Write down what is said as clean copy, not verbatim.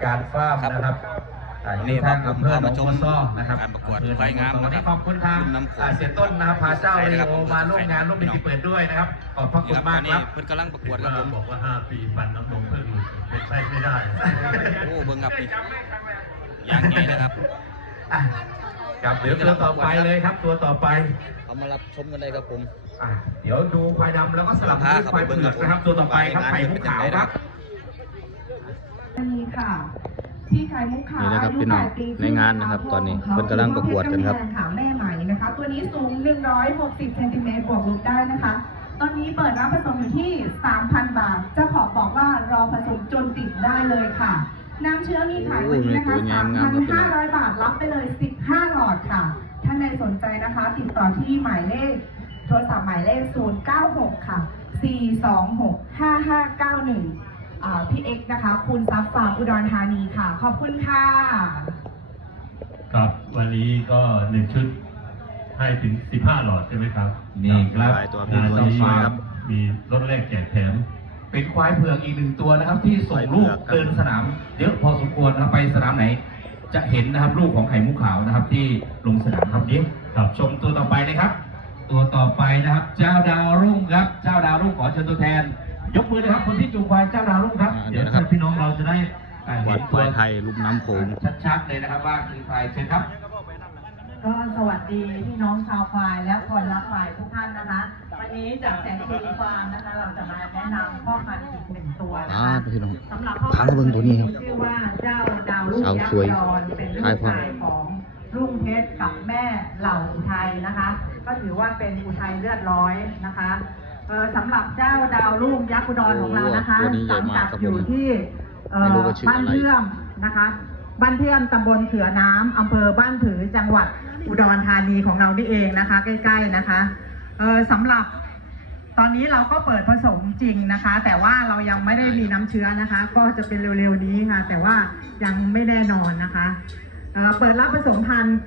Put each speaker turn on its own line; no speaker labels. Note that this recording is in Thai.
การฟาร์มนะครับ
นี่ทางอำเภอหนองบัวซ้อ
นะครับ
การประกวดควายงามนะครับ
ขอบคุณทางเสียต้นนะครับพาเจ้าเรโอมาร่วมงานร่วมพิธีเปิดด้วยนะครับขอบพระคุณมากครับ
เพิ่นกำลังประกวดครับผม
บอกว่า5 ปีฟันน้ำนมเพิ่งเป็นไส้ไม่ได้
โอ้เบิ่งครับนี่อย่างใหญ่นะครับ
ครับเดี๋ยวตัวต่อไปเลยครับตัวต่อไป
เอามารับชมกันเลยครับผม
เดี๋ยวดูควายดำแล้วก็สลับด้วยควายเผือกนะครับตัวต่อไปครับไข่มุกขาวครับ
นี่ค่ะที่ไข่มุกขาว
นี่นะครับพี่น้องในงานนะครับตอนนี้เพิ่นกำลังประกวดกันครับ
ขาวแม่ใหม่นะคะตัวนี้สูง160เซนติเมตรบวกลบได้นะคะตอนนี้เปิดรับผสมอยู่ที่ 3,000 บาทเจ้าของบอกว่ารอผสมจนติดได้เลยค่ะน้ำเชื้อมีขายวันนี้นะคะ 3,500 บาทรับไปเลย15หลอดค่ะท่านใดสนใจนะคะติดต่อที่หมายเลขโทรศัพท์หมายเลข096ค่ะ426 5591พี่เอ็กซ์นะคะคุณซับฟาร์มอุดรธานีค่ะขอบคุณค่ะ
ครับวันนี้ก็1 ชุดให้ถึง15หลอดใช่ไหมครับ
นี่ครับ
งานนี้
ครับมีรถแรกแจกแถม
เป็นควายเผือกอีก1ตัวนะครับที่ส่งลูกเดินสนามเยอะพอสมควรนะครับไปสนามไหนจะเห็นนะครับลูกของไข่มุกขาวนะครับที่ลงสนามครับนี้ชมตัวต่อไปเลยครับตัวต่อไปนะครับเจ้าดาวรุ่งครับเจ้าดาวรุ่งขอเชิญตัวแทนยกมือนะครับคนที่จูงควายเจ้าดาวรุ่งครับเดี๋ยวพี่น้องเราจะได้
วัดควายไทยลุ่มน้ำโขง
ชัดๆเลยนะครับว่าคือใครเชิญครับ
ก็สวัสดีพี่น้องชาวควายและคนรักควายทุกท่านนะคะวันนี้จากแสงชีวิตฟาร์มนะคะเราจะมาแนะนำพ่อพันธุ์อีก1ตัวนะคะสำหรับพ่อพันธุ์ตัวนี้ชื่อว่าเจ้าดาวรุ่งยักษ์ดอนเป็นลูกชายของรุ่งเพชรกับแม่เหล่าอุทัยนะคะก็ถือว่าเป็นอุทัยเลือดร้อยนะคะสำหรับเจ้าดาวรุ่งยักษ์อุดรของเรานะคะสังกัดอยู่ที่บ้านเชื่อมนะคะบ้านเชื่อมตำบลเขือน้ำอำเภอบ้านผือจังหวัดอุดรธานีของเรานี่เองนะคะใกล้ๆนะคะสำหรับตอนนี้เราก็เปิดผสมจริงนะคะแต่ว่าเรายังไม่ได้มีน้ำเชื้อนะคะก็จะเป็นเร็วๆนี้ค่ะแต่ว่ายังไม่แน่นอนนะคะเปิดรับผสมพันธุ์